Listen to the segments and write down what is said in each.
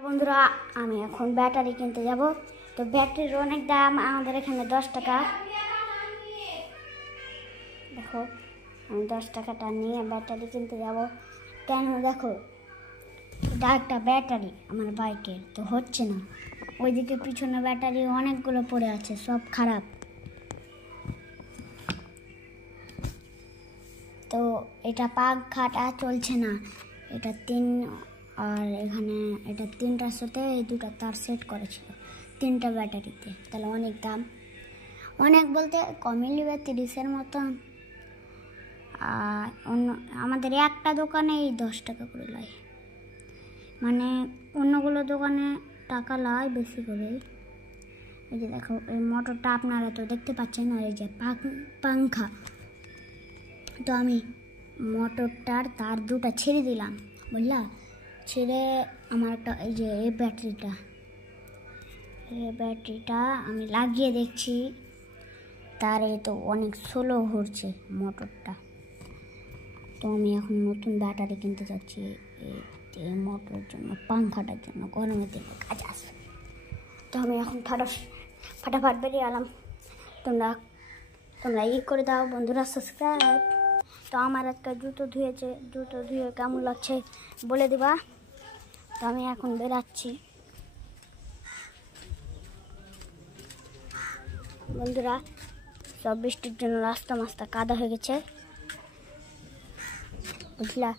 বন্ধুরা আমি এখন ব্যাটারি কিনতে যাব। তো ব্যাটারির অনেক দাম, আমাদের এখানে 10 টাকা। দেখো আমি 10 টাকাটা নিয়ে ব্যাটারি কিনতে যাব। কেন দেখো, এটা একটা ব্যাটারি আমার বাইকের, তো হচ্ছে না। ওইদিকে পিছনে ব্যাটারি অনেকগুলো পড়ে আছে, সব খারাপ। তো এটা পাখাটা চলছে না, এটা আর এখানে এটা 3টার সাথে এই 2টা তার সেট করেছিল 3টা ব্যাটারিতে। তাহলে অনেক দাম, অনেক বলতে কমই নেবে 30-এর মতন। আর আমাদের একটা দোকানে এই 10 টাকা করে লাই, মানে অন্যগুলো দোকানে টাকা লাই বেশি করে। এই যে দেখো এই মোটরটা আপনারা তো দেখতে পাচ্ছেন, আর এই যে পাংখা। তো আমি মোটরটার তার 2টা ছেড়ে দিলাম, বুঝলা, ছেড়ে আমার একটা এই যে এই ব্যাটারিটা আমি লাগিয়ে দেখছি, তার এই তো অনেক স্লো ঘুরছে মোটরটা। তো আমি এখন নতুন ব্যাটারি কিনতে যাচ্ছি এই মোটরের জন্য, পাংখাটার জন্য, গরমের দিনে কাজ আসবে। তো আমি এখন ফাটাফাট বেরিয়ে এলাম। তোমরা করে দাও বন্ধুরা, সাবস্ক্রাইব। তো আমার একটা জুতো ধুয়েছে, জুতো ধুয়ে কেমন লাগছে বলে দিবা। তো আমি এখন বেরাচ্ছি বন্ধুরা। সব বৃষ্টির জন্য রাস্তা কাদা হয়ে গেছে, বুঝলা,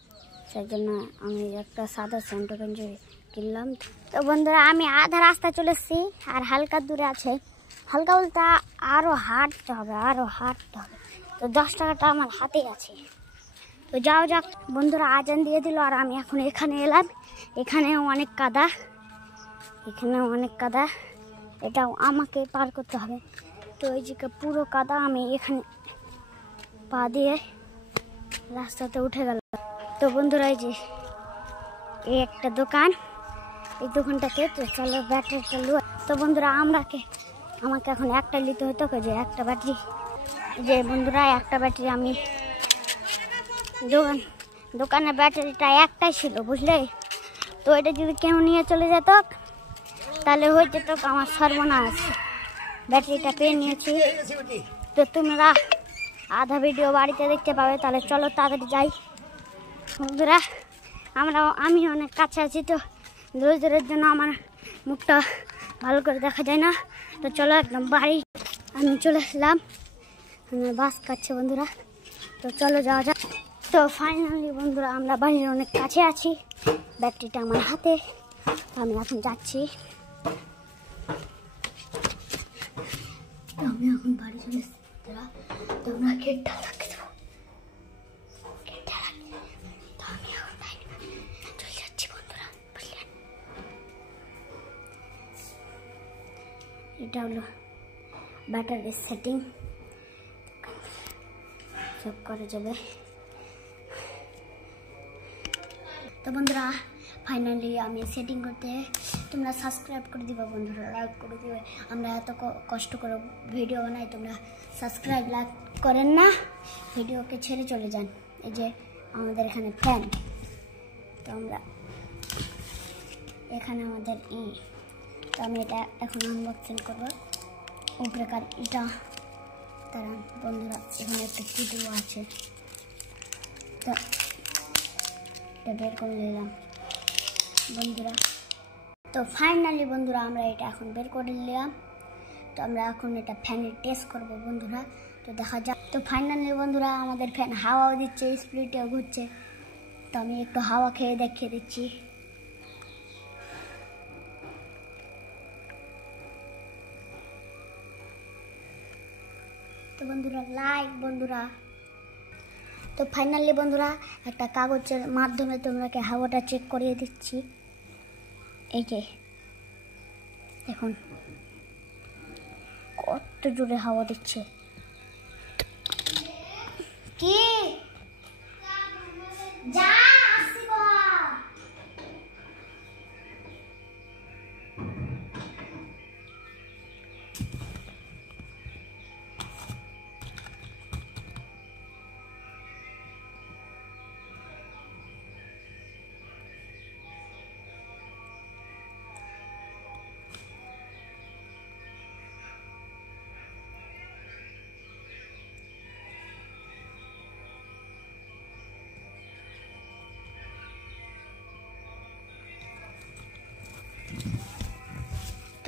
সেই জন্য আমি একটা সাদা স্যান্ডো গেঞ্জি কিনলাম। তো বন্ধুরা আমি আধা রাস্তা চলে এসেছি, আর হালকা দূরে আছে, হালকা বলতে আরও হাঁটতে হবে। তো 10 টাকাটা আমার হাতেই আছে। তো যাও যাক বন্ধুরা, আজান দিয়ে দিল, আর আমি এখন এখানে এলাম। এখানেও অনেক কাদা, এটাও আমাকে পার করতে হবে। তো এই যে পুরো কাদা, আমি এখানে পা দিয়ে রাস্তাতে উঠে গেল। তো বন্ধুরা এই যে এই একটা দোকান, এই দোকানটাকে তো চলো ব্যাটারিটা লো। তো বন্ধুরা আমাকে এখন একটা নিতে হতো, যে একটা ব্যাটারি, যে বন্ধুরা একটা ব্যাটারি আমি দোকানের ব্যাটারিটা একটাই ছিল, বুঝলে। তো এটা যদি কেউ নিয়ে চলে যেত তাহলে হয়ে যেত আমার সর্বনাশ। ব্যাটারিটা পেয়ে নিয়েছি। তো তোমরা আধা ভিডিও বাড়িতে দেখতে পাবে, তাহলে চলো তাড়াতাড়ি যাই বন্ধুরা। আমি অনেক কাছে আছি, তো দূরের জন্য আমার মুখটা ভালো করে দেখা যায় না। তো চলো একদম বাড়ি আমি চলে আসলাম, আমার বাস কাটছে বন্ধুরা। তো চলো যাওয়া যাক। তো ফাইনালি বন্ধুরা আমরা বাড়ির অনেক কাছে আছি, ব্যাটারিটা আমার হাতে। আমি এখন যাচ্ছি। তো আমি এখন বাড়ি চলে এসেছি বন্ধুরা। তো আমরা গেটটা লাগিয়ে দেবো, তো আমি এখন চলে যাচ্ছি বন্ধুরা, বুঝলেন। এটা হলো ব্যাটারির সেটিং, সব করে যাবে। তো বন্ধুরা ফাইনালি আমি সেটিং করতে, তোমরা সাবস্ক্রাইব করে দিবা বন্ধুরা, লাইক করে দিবে। আমরা এত কষ্ট করে ভিডিও বানাই, তোমরা সাবস্ক্রাইব লাইক করেন না, ভিডিওকে ছেড়ে চলে যান। এই যে আমাদের এখানে ফ্যান, তো আমরা এখানে আমাদের তো আমি এটা এখন আনবক্সিং করবো। উপরেকার এটা তারা বন্ধুরা এখানে একটা কিটও আছে, তো এটা বের করে নিলাম বন্ধুরা। তো ফাইনালি বন্ধুরা আমরা এটা এখন বের করে নিলাম। তো আমরা এখন এটা ফ্যানের টেস্ট করব বন্ধুরা, তো দেখা যাক। তো ফাইনালি বন্ধুরা আমাদের ফ্যান হাওয়াও দিচ্ছে, স্পিডেও ঘুরছে। তো আমি একটু হাওয়া খেয়ে দেখিয়ে দিচ্ছি। তো বন্ধুরা লাইক বন্ধুরা। তো ফাইনালি বন্ধুরা একটা কাগজের মাধ্যমে তোমাকে হাওয়াটা চেক করিয়ে দিচ্ছি। এই যে দেখুন কত জোরে হাওয়া দিচ্ছে। কি যা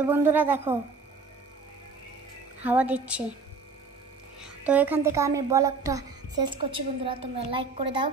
তো বন্ধুরা দেখো হাওয়া দিচ্ছে। তো এখান থেকে আমি ব্লগটা শেষ করছি বন্ধুরা, তোমরা লাইক করে দাও।